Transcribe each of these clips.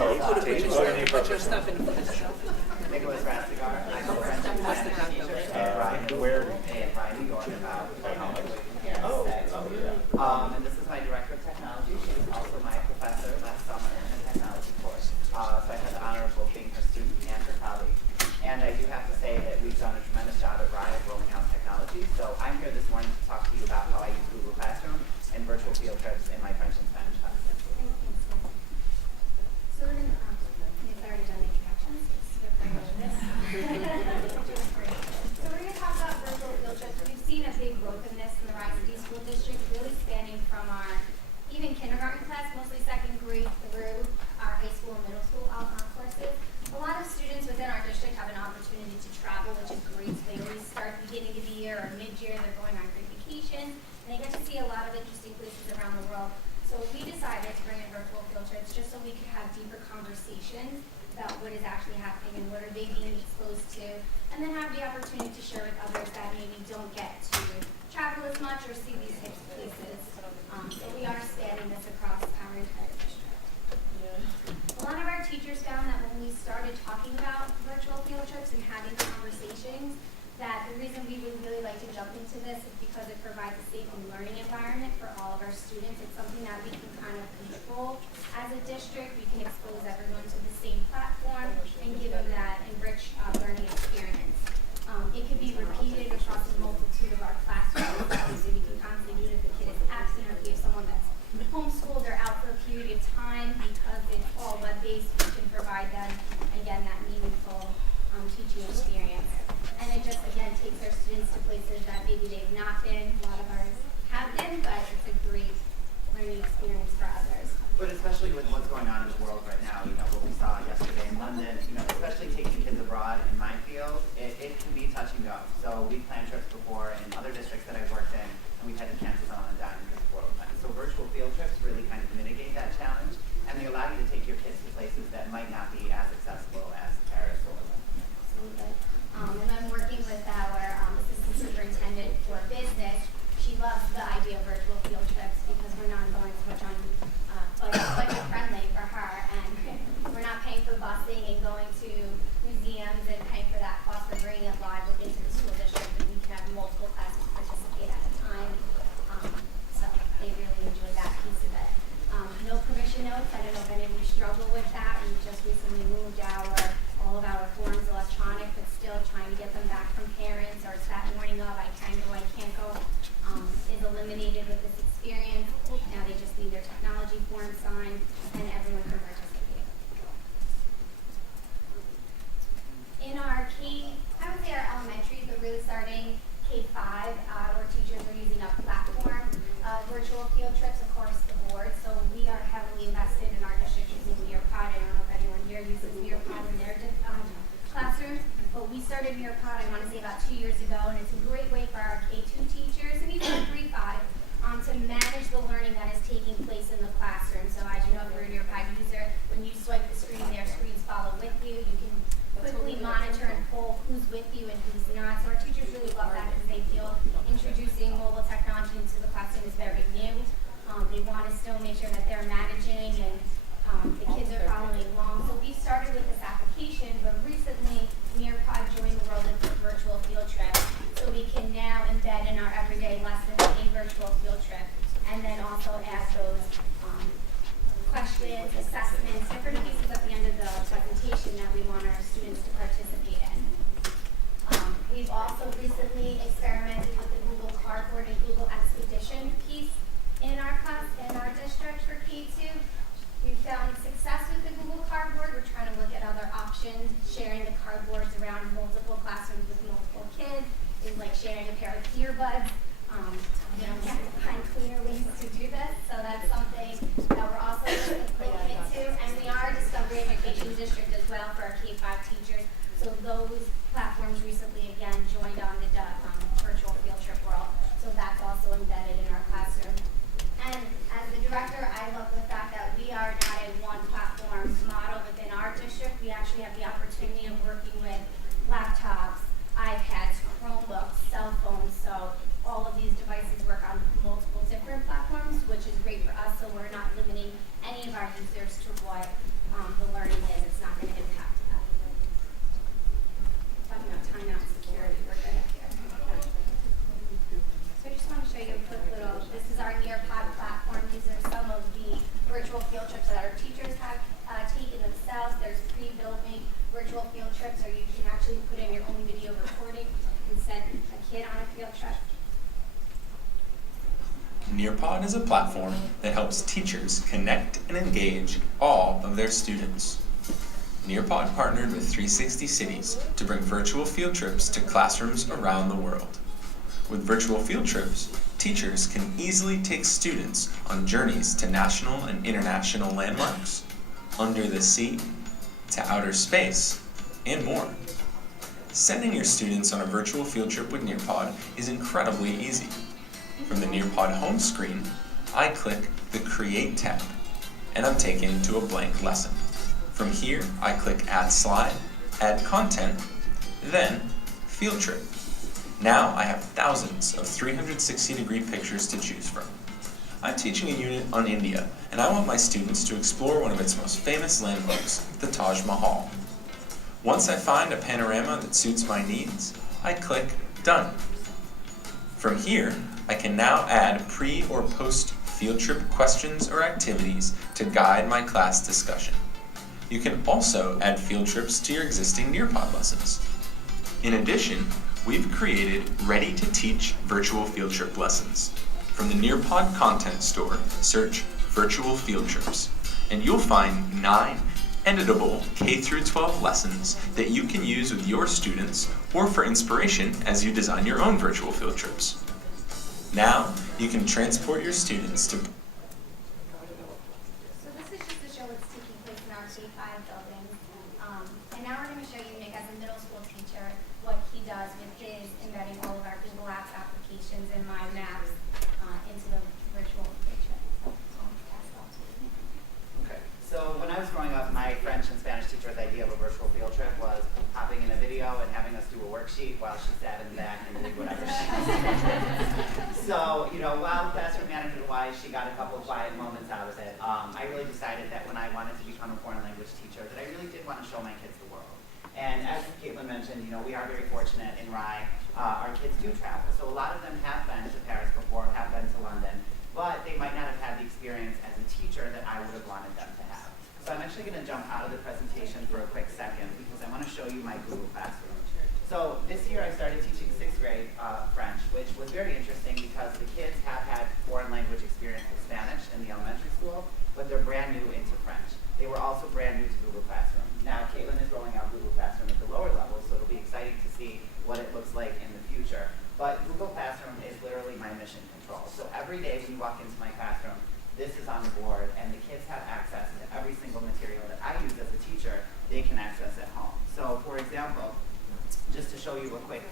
Put your stuff in the shelf. Nicholas Rastigar. I'm a friend of mine, and Ryan Where? And Ryan New York about technology. And this is my director of technology. She was also my professor last summer in a technology course. So I had the honor of both being her student and her colleague. And I do have to say that we've done a tremendous job at Riot rolling out technology. So I'm here this morning to talk to you about how I use Google Classroom and virtual field trips in my French and Spanish classes. So we're going to, we've already done the introductions. So we're going to talk about virtual field trips. We've seen a big growth in this in the Rise City School District, really spanning from our even kindergarten class, mostly second grade, through our high school and middle school courses. A lot of students within our district have an opportunity to travel, which is great. So they always start beginning of the year or mid-year, they're going on great vacations, and they get to see a lot of interesting places around the world. So we decided to bring in virtual field trips just so we could have deeper conversations about what is actually happening and what are they being exposed to, and then have the opportunity to share with others that maybe don't get to travel as much or see these types of places. So we are spanning this across our entire district. A lot of our teachers found that when we started talking about virtual field trips and having conversations, that the reason we would really like to jump into this is because it provides a safe and learning environment for all of our students. It's something that we can kind of control as a district. We can expose everyone to the same platform and give them that enriched learning experience. It could be repeated across a multitude of our classrooms. Obviously, we can constantly do it if the kid is absent or if we have someone that's homeschooled or out for a period of time. Because it's all web-based, we can provide them, again, that meaningful teaching experience. And it just, again, takes our students to places that maybe they've not been. A lot of ours have been, but it's a great learning experience for others. But especially with what's going on in the world right now, what we saw yesterday in London, especially taking kids abroad in my field, it can be touch and go. So we've planned trips before in other districts that I've worked in, and we've had to cancel them on a dime because of world events. So virtual field trips really kind of mitigate that challenge, and they allow you to take your kids to places that might not be as accessible as Paris or London. Absolutely. And I'm working with our assistant superintendent for business. She loves the idea of virtual field trips because we're not going so much on budget friendly for her, and we're not paying for busing and going to museums and paying for that cost. We're bringing it live into the school district, and we can have multiple classes participate at a time. So they really enjoy that piece of it. No permission notes. I don't know if any of you struggle with that. We just recently moved all of our forms electronic, but still trying to get them back from parents, or it's that morning of I can go, I can't go, is eliminated with this experience. Now they just need their technology form signed, and everyone can participate. In our I would say our elementary, but really starting K-5, where teachers are using a platform, virtual field trips across the board. So we are heavily invested in our district using Nearpod. I don't know if anyone here uses Nearpod in their classrooms, but we started Nearpod, I want to say about 2 years ago, and it's a great way for our K-2 teachers and even our 3-5 to manage the learning that is taking place in the classroom. So as you know, if you're a Nearpod user, when you swipe the screen, their screens follow with you. You can quickly monitor and pull who's with you and who's not. So our teachers really love that because they feel introducing mobile technology into the classroom is very new. They want to still make sure that they're managing and the kids are following along. So we started with this application, but recently Nearpod joined the world of virtual field trips. So we can now embed in our everyday lessons a virtual field trip, and then also add those questions, assessments, different pieces at the end of the presentation that we want our students to participate in. We've also recently experimented with the Google Cardboard and Google Expedition piece in our class, in our district for K2. We've found success with the Google Cardboard. We're trying to look at other options, sharing the cardboards around multiple classrooms with multiple kids. Is like sharing a pair of earbuds. You have to find clear ways to do this. So that's something that we're also looking into. And we are a Discovery Education District as well for our K-5 teachers. So those platforms recently, again, joined on the virtual field trip world. So that's also embedded in our classroom. And as the director, I love the fact that we are not a one-platform model within our district. We actually have the opportunity of working with laptops, iPads, Chromebooks, cell phones. So all of these devices work on multiple different platforms, which is great for us. So we're not limiting any of our users to what the actually put in your own video recording and send a kid on a field trip. Nearpod is a platform that helps teachers connect and engage all of their students. Nearpod partnered with 360 Cities to bring virtual field trips to classrooms around the world. With virtual field trips, teachers can easily take students on journeys to national and international landmarks, under the sea, to outer space, and more. Sending your students on a virtual field trip with Nearpod is incredibly easy. From the Nearpod home screen, I click the Create tab, and I'm taken to a blank lesson. From here, I click Add Slide, Add Content, then Field Trip. Now I have thousands of 360-degree pictures to choose from. I'm teaching a unit on India, and I want my students to explore one of its most famous landmarks, the Taj Mahal. Once I find a panorama that suits my needs, I click Done. From here, I can now add pre- or post-field trip questions or activities to guide my class discussion. You can also add field trips to your existing Nearpod lessons. In addition, we've created ready-to-teach virtual field trip lessons. From the Nearpod content store, search Virtual Field Trips, and you'll find 9 editable K-12 lessons that you can use with your students or for inspiration as you design your own virtual field trips. Now, you can transport your students to... So this is just to show what's taking place in our K-5 building. And now we're going to show you Nick as a middle school teacher, what he does with his embedding all of our Google Apps applications and My Maps into the virtual field trip. So I'll pass it off to you. Okay, so when I was growing up, my French and Spanish teacher's idea of a virtual field trip was popping in a video and having us do a worksheet while she sat in the back and did whatever she was. So, while classroom management-wise, she got a couple of quiet moments out of it, I really decided that when I wanted to become a foreign language teacher, that I really did want to show my kids the world. And as Kaitlyn mentioned, we are very fortunate in Rye. Our kids do travel. So a lot of them have been to Paris before, have been to London, but they might not have had the experience as a teacher that I would have wanted them to have. So I'm actually going to jump out of the presentation for a quick second because I want to show you my Google Classroom. So this year I started teaching 6th grade French, which was very interesting because the kids have had foreign language experience with Spanish in the elementary school, but they're brand new into French. They were also brand new to Google Classroom. Now Kaitlyn is rolling out Google Classroom at the lower level, so it'll be exciting to see what it looks like in the future. But Google Classroom is literally my mission control. So every day when you walk into my classroom, this is on the board, and the kids have access to every single material that I use as a teacher, they can access at home. So for example, just to show you a quick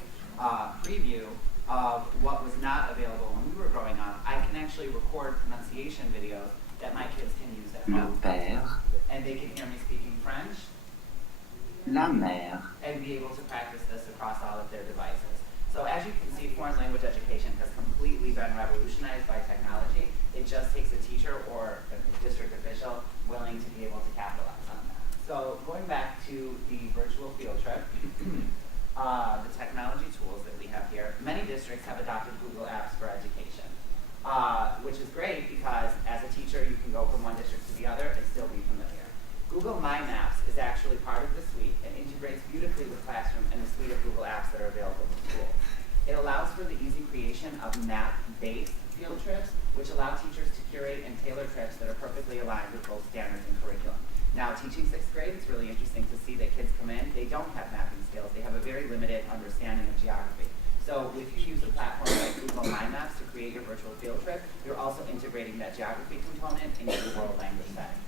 preview of what was not available when we were growing up, I can actually record pronunciation videos that my kids can use at Le home. père, And they can hear me speaking French la mère, and be able to practice this across all of their devices. So as you can see, foreign language education has completely been revolutionized by technology. It just takes a teacher or a district official willing to be able to capitalize on that. So going back to the virtual field trip, the technology tools that we have here, many districts have adopted Google Apps for education, which is great because as a teacher you can go from one district to the other and still be familiar. Google My Maps is actually part of the suite and integrates beautifully with Classroom and the suite of Google Apps that are available in schools. It allows for the easy creation of map-based field trips, which allow teachers to curate and tailor trips that are perfectly aligned with both standards and curriculum. Now, teaching 6th grade, it's really interesting to see that kids come in, they don't have mapping skills. They have a very limited understanding of geography. So if you use a platform like Google My Maps to create your virtual field trip, you're also integrating that geography component into the world language setting.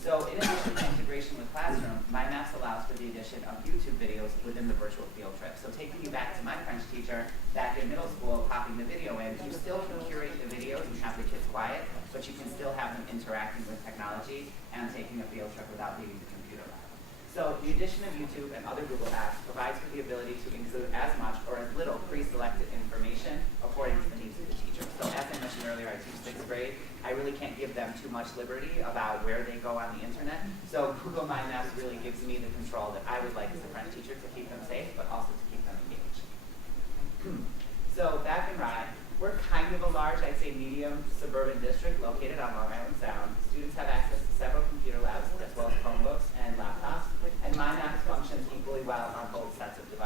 So in addition to integration with Classroom, My Maps allows for the addition of YouTube videos within the virtual field trip. So taking you back to my French teacher, back in middle school, popping the video in, you still can curate the videos and have the kids quiet, but you can still have them interacting with technology and taking a field trip without leaving the computer lab. So the addition of YouTube and other Google Apps provides for the ability to include as much or as little pre-selected information according to the needs of the teacher. So as I mentioned earlier, I teach 6th grade. I really can't give them too much liberty about where they go on the internet. So Google My Maps really gives me the control that I would like as a French teacher to keep them safe, but also to keep them engaged. So back in Rye, we're kind of a large, I'd say medium suburban district located on Long Island Sound. Students have access to several computer labs as well as Chromebooks and laptops, and My Maps functions equally well on both sets of devices.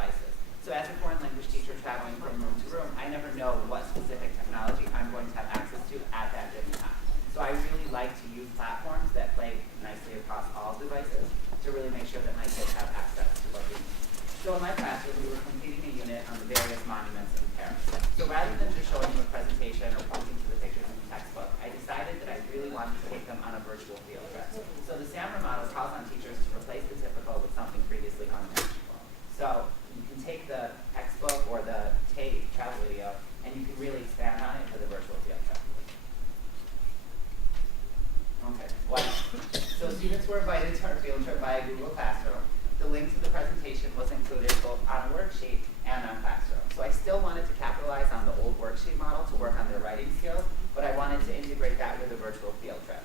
So as a foreign language teacher traveling from room to room, I never know what specific technology I'm going to have access to at that given time. So I really like to use platforms that play nicely across all devices to really make sure that my kids have access to what we need. So in my classroom, we were completing a unit on the various monuments in Paris. So rather than just showing them a presentation or pointing to the pictures in the textbook, I decided that I really wanted to take them on a virtual field trip. So the SAMR model calls on teachers to replace the typical with something previously unimaginable. So you can take the textbook or the tape travel video and you can really expand on it for the virtual field trip. Okay, wow. So students were invited to our field trip via Google Classroom. The link to the presentation was included both on a worksheet and on Classroom. So I still wanted to capitalize on the old worksheet model to work on their writing skills, but I wanted to integrate that with a virtual field trip.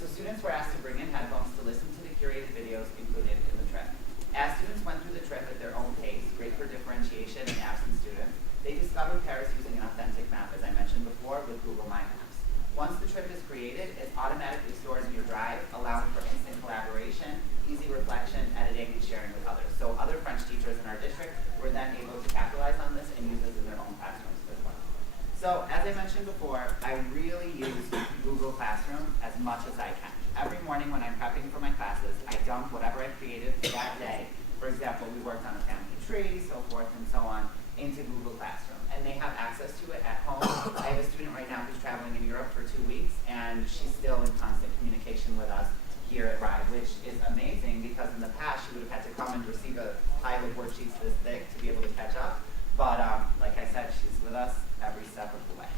So students were asked to bring in headphones to listen to the curated videos included in the trip. As students went through the trip at their own pace, great for differentiation and absent students, they discovered Paris using an authentic map, as I mentioned before, with Google My Maps. Once the trip is created, it's automatically stored in your drive, allowing for instant collaboration, easy reflection, editing, and sharing with others. So other French teachers in our district were then able to capitalize on this and use this in their own classrooms as well. So as I mentioned before, I really use Google Classroom as much as I can. Every morning when I'm prepping for my classes, I dump whatever I created for that day. For example, we worked on a family tree, so forth and so on, into Google Classroom. And they have access to it at home. I have a student right now who's traveling in Europe for 2 weeks, and she's still in constant communication with us here at RIDE, which is amazing because in the past she would have had to come and receive a pile of worksheets this thick to be able to catch up. But like I said, she's with us every step of the way.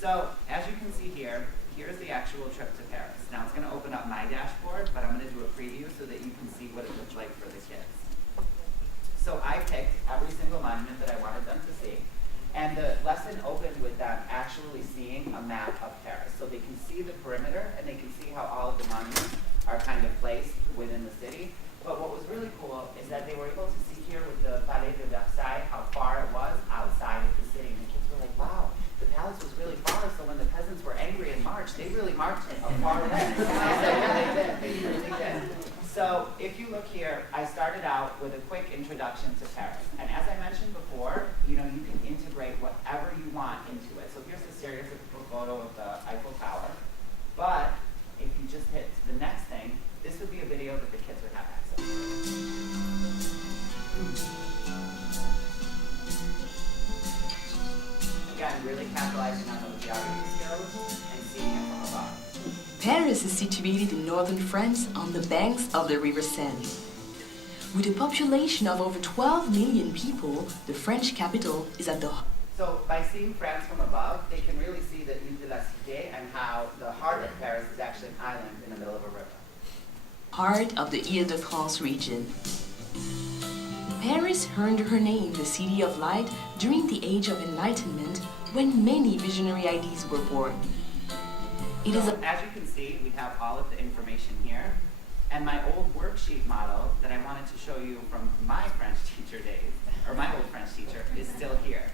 So as you can see here, here's the actual trip to Paris. Now it's going to open up my dashboard, but I'm going to do a preview so that you can see what it looks like for the kids. So I picked every single monument that I wanted them to see. And the lesson opened with them actually seeing a map of Paris. So they can see the perimeter and they can see how all of the monuments are kind of placed within the city. But what was really cool is that they were able to see here with the Palais de Versailles how far it was outside of the city. And the kids were like, wow, the palace was really far. So when the peasants were angry in March, they really marched a far way. So yeah, they did. They really did. So if you look here, I started out with a quick introduction to Paris. And as I mentioned before, you can integrate whatever you want into it. So here's the stereotypical photo of the Eiffel Tower. But if you just hit the next thing, this would be a video that the kids would have access to. Again, really capitalizing on those geography skills and seeing it from above. Paris is situated in northern France on the banks of the River Seine. With a population of over 12 million people, the French capital is at the So by seeing France from above, they can really see the Ile de la Cité and how the heart of Paris is actually an island in the middle of a river. heart of the Ile-de-France region. Paris earned her name the City of Light during the Age of Enlightenment when many visionary ideas were born. It is As you can see, we have all of the information here. And my old worksheet model that I wanted to show you from my French teacher days, or my old French teacher, is still here.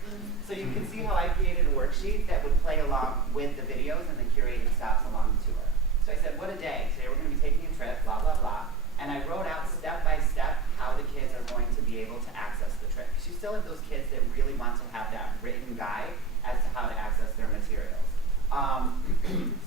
So you can see how I created a worksheet that would play along with the videos and the curated stops along the tour. So I said, what a day. Today we're going to be taking a trip, blah, blah, blah. And I wrote out step by step how the kids are going to be able to access the trip. Because you still have those kids that really want to have that written guide as to how to access their materials.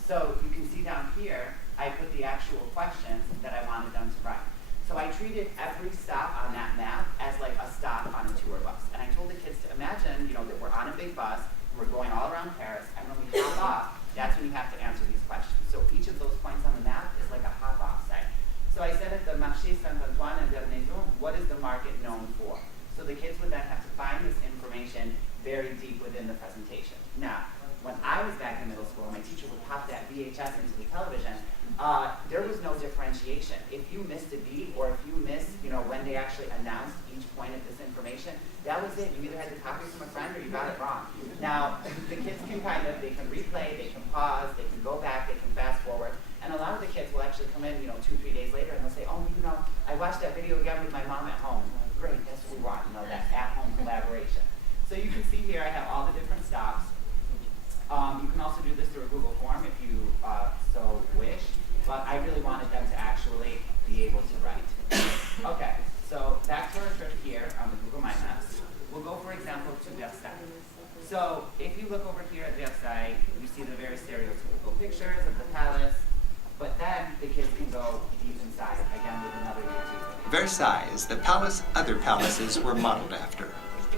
So you can see down here, I put the actual questions that I wanted them to write. So I treated every stop on that map as like a stop on a tour bus. And I told the kids to imagine, that we're on a big bus, we're going all around Paris, and when we hop off, that's when you have to answer these questions. So each of those points on the map is like a hop-off site. So I said at the Marché Saint-Antoine and Garnison, what is the market known for? So the kids would then have to find this information very deep within the presentation. Now, when I was back in middle school, my teacher would pop that VHS into the television. There was no differentiation. If you missed a beat, or if you missed, when they actually announced each point of this information, that was it. You either had to copy from a friend or you got it wrong. Now, the kids can they can replay, they can pause, they can go back, they can fast forward. And a lot of the kids will actually come in, 2-3 days later, and they'll say, oh, I watched that video again with my mom at home. Great, that's what we want, that at-home collaboration. So you can see here I have all the different stops. You can also do this through a Google form if you so wish, but I really wanted them to actually be able to write. Okay, so back to our trip here on the Google My Maps. We'll go to the website. So if you look over here at the website, you see the very stereotypical pictures of the palace, but then the kids can go deep inside, again with another YouTube video. Versailles, the palace other palaces were modeled after.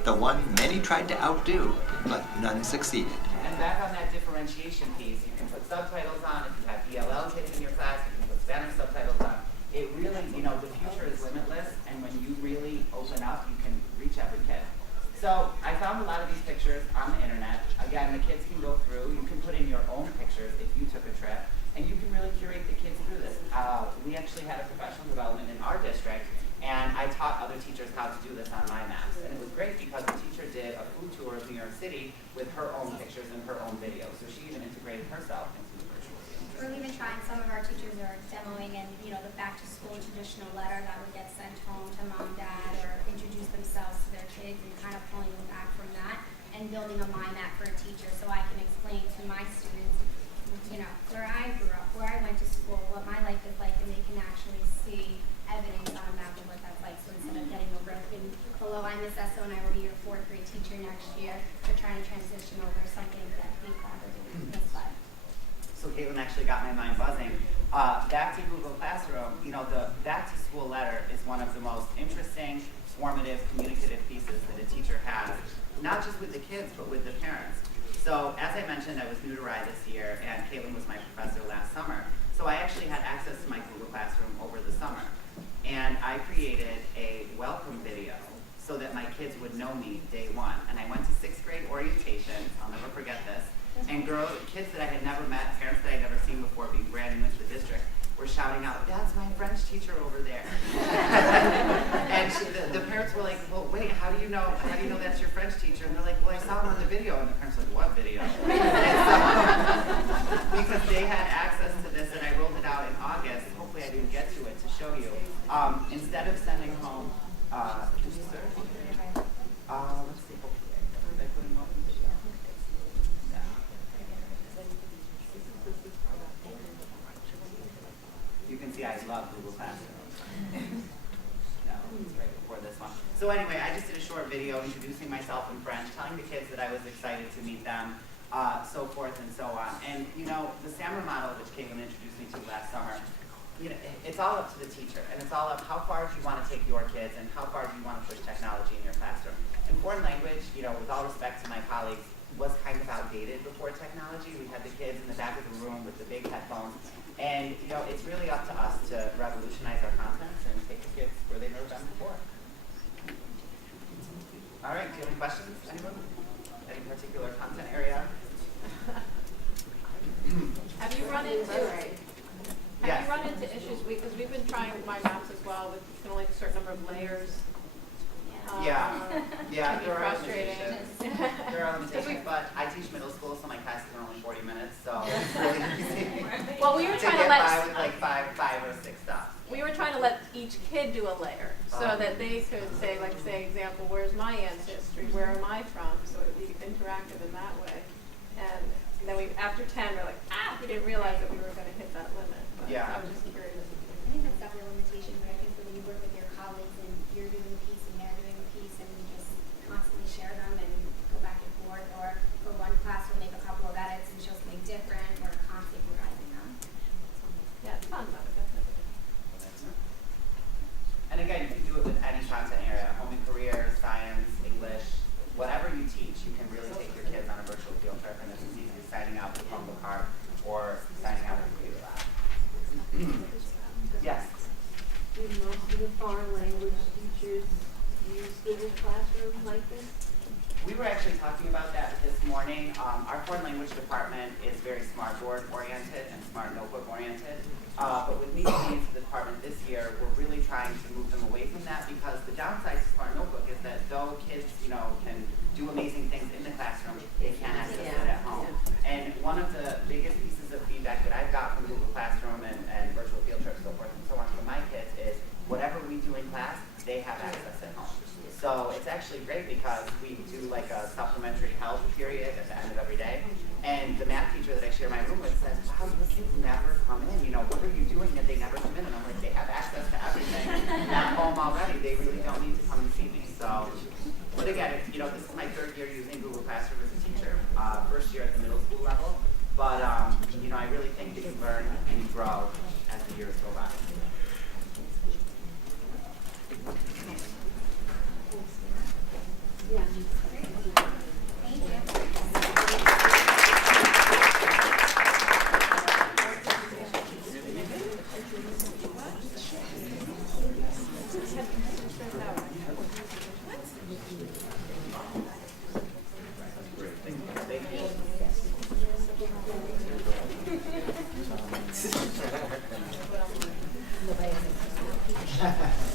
The one many tried to outdo, but none succeeded. And back on that differentiation piece, you can put subtitles on. If you have ELL kids in your class, you can put Spanish subtitles on. It really, the future is limitless, and when you really open up, you can reach every kid. So I found a lot of these pictures on the internet. Again, the kids can go through. You can put in your own pictures if you took a trip, and you can really curate the kids through this. We actually had a professional development in our district, and I taught other teachers how to do this on my maps. And it was great because the teacher did a food tour of New York City with her own pictures and her own videos. So she even integrated herself into the virtual field. We're even trying, some of our teachers are demoing and, the back to school traditional letter that would get sent home to mom, dad, or introduce themselves to their kids and kind of pulling them back from that and building a mind map for a teacher so I can explain to my students, where I grew up, where I went to school, what my life is like, and they can actually see evidence on a map of what that's like. So instead of getting over in below, I'm Miss Sassone, I will be your 4th grade teacher next year. They're trying to transition over something that we collaborated with this life. So Kaitlyn actually got my mind buzzing. Back to Google Classroom, the back to school letter is one of the most interesting, formative, communicative pieces that a teacher has, not just with the kids, but with the parents. So as I mentioned, I was new to RIE this year, and Kaitlyn was my professor last summer. So I actually had access to my Google Classroom over the summer. And I created a welcome video so that my kids would know me day one. And I went to 6th grade orientation, I'll never forget this, and kids that I had never met, parents that I'd never seen before being brand new into the district, were shouting out, "That's my French teacher over there." And the parents were like, "Well, wait, how do you know that's your French teacher?" And they're like, "Well, I saw him on the video." And the parents were like, "What video?" And so, because they had access to this, and I rolled it out in August. Hopefully I didn't get to it to show you. Instead of sending home, let's see, hopefully, did I put him up in the video? No. You can see I love Google Classroom. No, it's right before this one. So anyway, I just did a short video introducing myself in French, telling the kids that I was excited to meet them, so forth and so on. And the SAMR model, which Kaitlyn introduced me to last summer, it's all up to the teacher, and it's all up how far do you want to take your kids and how far do you want to push technology in your classroom. And foreign language, with all respect to my colleagues, was kind of outdated before technology. We had the kids in the back of the room with the big headphones. And it's really up to us to revolutionize our contents and take the kids where they've never been before. All right, do you have any questions, anyone? Any particular content area? Have you run into issues, because we've been trying my maps as well, with only a certain number of layers. Yeah, Can be there are frustrating. limitations. There are limitations, but I teach middle school, so my classes are only 40 minutes, so it's really easy Well, we were to trying get to by with let like five or six stops. we were trying to let each kid do a layer, so that they could say, example, where's my ancestry, where am I from, so it would be interactive in that way. And then after 10, we're like, we didn't realize that we were going to hit that limit. But Yeah. I was just curious. I think that's definitely a limitation, but I think when you work with your colleagues and you're doing a piece and they're doing a piece and you just constantly share them and go back and forth, or for one class we'll make a couple of edits and show something different, we're constantly revising them. Yeah, it's fun though, definitely. And again, you can do it with any content area, home and career, science, English, whatever you teach, you can really take your kids on a virtual field trip, and it's as easy as signing out for Chromebook Card or signing out for Computer Lab. Yes? Do most of the foreign language teachers use Google Classroom like this? We were actually talking about that this morning. Our foreign language department is very smartboard oriented and smart notebook oriented. But with me coming into the department this year, we're really trying to move them away from that, because the downside to smart notebook is that though kids, can do amazing things in the classroom, they can't access it at home. And one of the biggest pieces of feedback that I've got from Google Classroom and virtual field trips, so forth and so on, from my kids is whatever we do in class, they have access at home. So it's actually great because we do like a supplementary help period at the end of every day. And the math teacher that I share my room with says, "Wow, your kids never come in. What are you doing that they never come in?" And I'm like, they have access to everything at home already. They really don't need to come and see me. So, but again, this is my 3rd year I really think that you learn and you grow as the years go by. Yeah. Thank you.